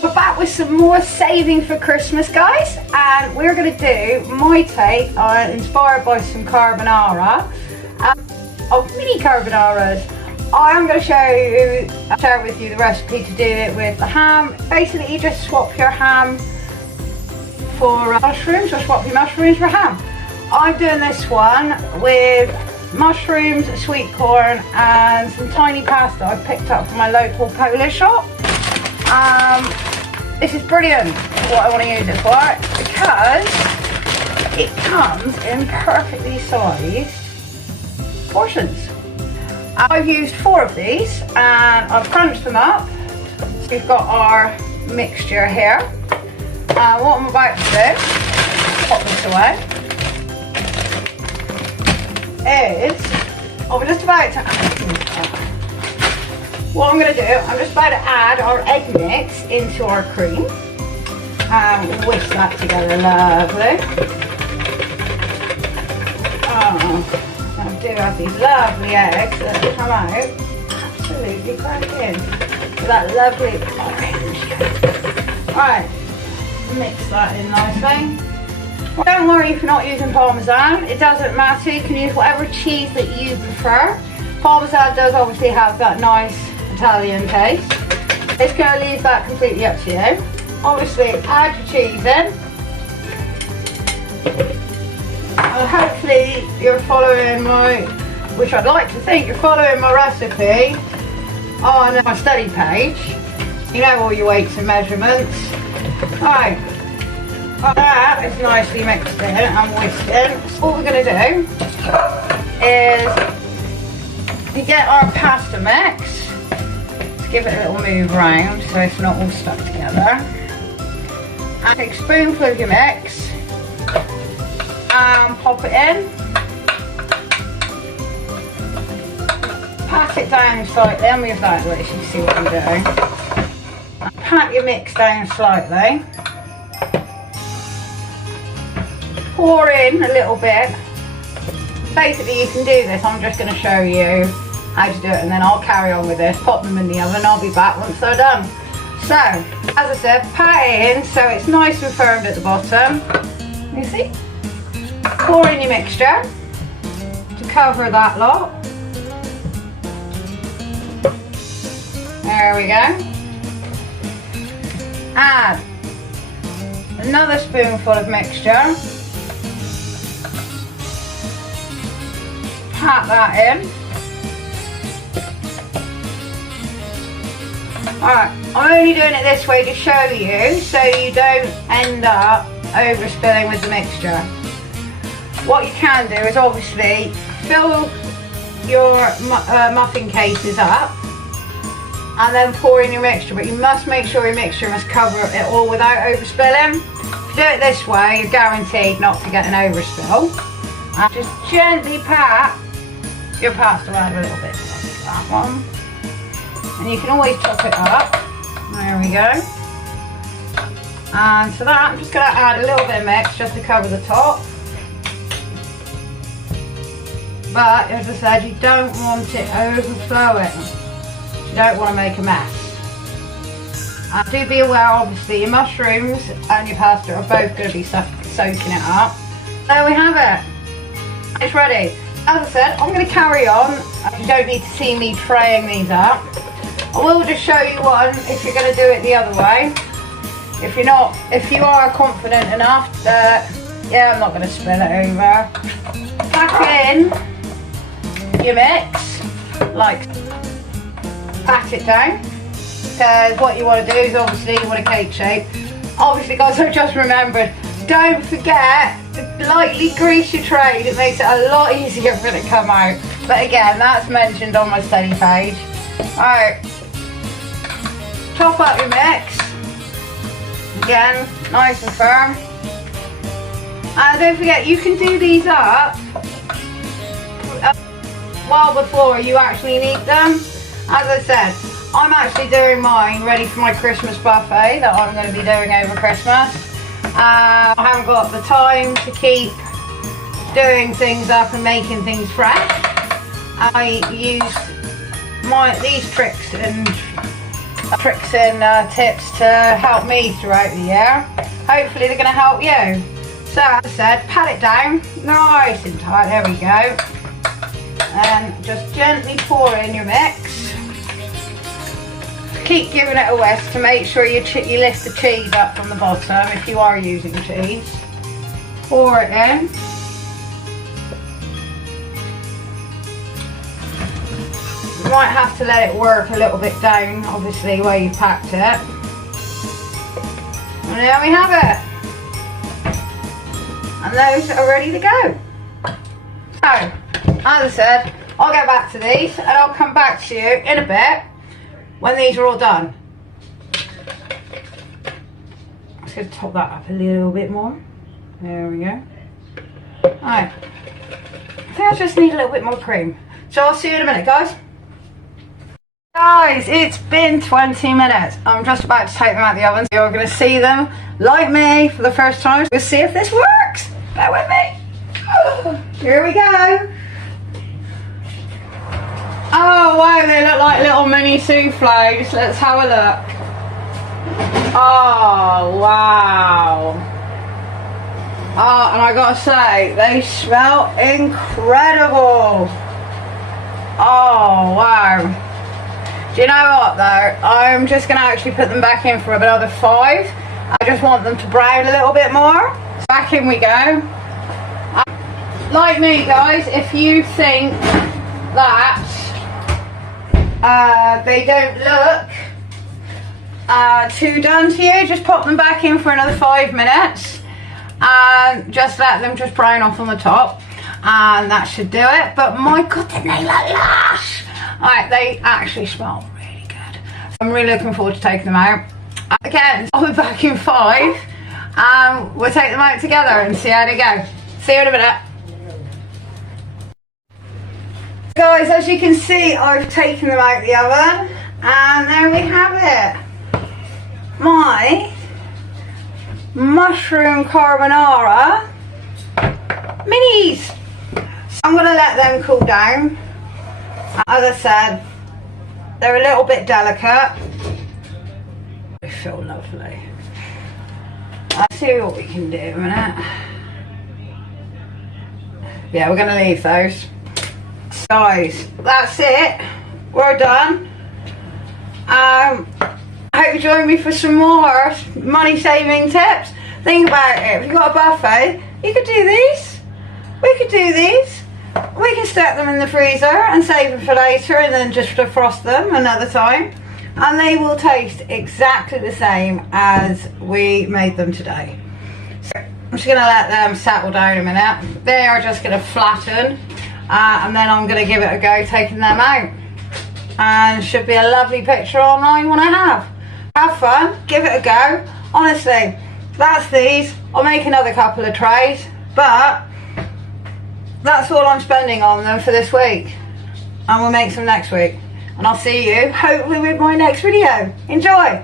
We're back with some more saving for Christmas, guys, and we're going to do my take on, inspired by some carbonara, of mini carbonaras. I'm going to share with you the recipe to do it with the ham. Basically, you just swap your ham for mushrooms, or swap your mushrooms for ham. I'm doing this one with mushrooms, sweet corn, and some tiny pasta I picked up from my local Polish shop. This is brilliant, what I want to use it for, because it comes in perfectly sized portions. I've used 4 of these and I've crunched them up. So we've got our mixture here. What I'm about to do, pop this away, is I'm just about to what I'm going to do, I'm just about to add our egg mix into our cream and whisk that together lovely. Oh, I do have these lovely eggs that come out absolutely cracking with that lovely orange. Alright, mix that in nicely. Well, don't worry if you're not using Parmesan, it doesn't matter, you can use whatever cheese that you prefer. Parmesan does obviously have that nice Italian taste. It's going to leave that completely up to you. Obviously, add your cheese in. And hopefully you're following which I'd like to think you're following my recipe on my study page. You know all your weights and measurements. Right, that is nicely mixed in and whisked in. So all we're going to do is to get our pasta mix. Give it a little move around so it's not all stuck together. And take a spoonful of your mix and pop it in. Pat it down slightly. I'll move that way so you can see what I'm doing. And pat your mix down slightly. Pour in a little bit. Basically, you can do this. I'm just going to show you how to do it, and then I'll carry on with this, pop them in the oven, I'll be back once they're done. So, as I said, pat it in so it's nice and firm at the bottom. You see? Pour in your mixture to cover that lot. There we go. Add another spoonful of mixture. Pat that in. Alright, I'm only doing it this way to show you so you don't end up overspilling with the mixture. What you can do is obviously fill your muffin cases up and then pour in your mixture, but you must make sure your mixture must cover it all without overspilling. If you do it this way, you're guaranteed not to get an overspill. And just gently pat your pasta around a little bit, like that one. And you can always top it up. There we go. And to that, I'm just going to add a little bit of mix just to cover the top. But as I said, you don't want it overflowing. You don't want to make a mess. And do be aware, obviously, your mushrooms and your pasta are both going to be soaking it up. There we have it. It's ready. As I said, I'm going to carry on. You don't need to see me traying these up. I will just show you one if you're going to do it the other way. If you're not, if you are confident enough that, yeah, I'm not going to spill it over. Pack in your mix, like, pat it down. Because what you want to do is obviously you want a cake shape. Obviously, guys, I've just remembered, don't forget to lightly grease your tray. It makes it a lot easier for it to come out. But again, that's mentioned on my study page. Alright. Top up your mix, again, nice and firm. And don't forget, you can do these up well before you actually need them. As I said, I'm actually doing mine ready for my Christmas buffet that I'm going to be doing over Christmas. I haven't got the time to keep doing things up and making things fresh. I use these tricks and tricks and tips to help me throughout the year. Hopefully they're going to help you. So as I said, pat it down nice and tight. There we go. And just gently pour in your mix. Keep giving it a whisk to make sure you lift the cheese up from the bottom if you are using cheese. Pour it in. You might have to let it work a little bit down, obviously, where you packed it. And there we have it. And those are ready to go. So, as I said, I'll get back to these and I'll come back to you in a bit when these are all done. Let's just top that up a little bit more. There we go. Alright. I think I just need a little bit more cream. So I'll see you in a minute, guys. Guys, it's been 20 minutes. I'm just about to take them out of the oven. You're going to see them, like me, for the first time. We'll see if this works. Bear with me. Oh, here we go. Oh, wow, they look like little mini souffles. Let's have a look. Oh, wow. Oh, and I gotta say, they smell incredible. Oh, wow. Do you know what though? I'm just going to actually put them back in for another 5. I just want them to brown a little bit more. So back in we go. Like me guys, if you think that they don't look too done to you, just pop them back in for another 5 minutes and just let them just brown off on the top, and that should do it. But my god, they look lush. Alright, they actually smell really good. I'm really looking forward to taking them out. Again, I'll be back in 5 and we'll take them out together and see how they go. See you in a minute. Guys, as you can see, I've taken them out of the oven and there we have it. My mushroom carbonara minis. So I'm going to let them cool down. As I said, they're a little bit delicate. They feel lovely. Let's see what we can do in a minute. Yeah, we're going to leave those. Guys, that's it. We're done. I hope you join me for some more money saving tips. Think about it. If you've got a buffet, you could do these. We could do these. We can stack them in the freezer and save them for later and then just defrost them another time. And they will taste exactly the same as we made them today. So I'm just going to let them settle down a minute. They are just going to flatten. And then I'm going to give it a go taking them out. And should be a lovely picture online when I have fun, give it a go. Honestly, that's these. I'll make another couple of trays, but that's all I'm spending on them for this week, and we'll make some next week, and I'll see you hopefully with my next video. Enjoy.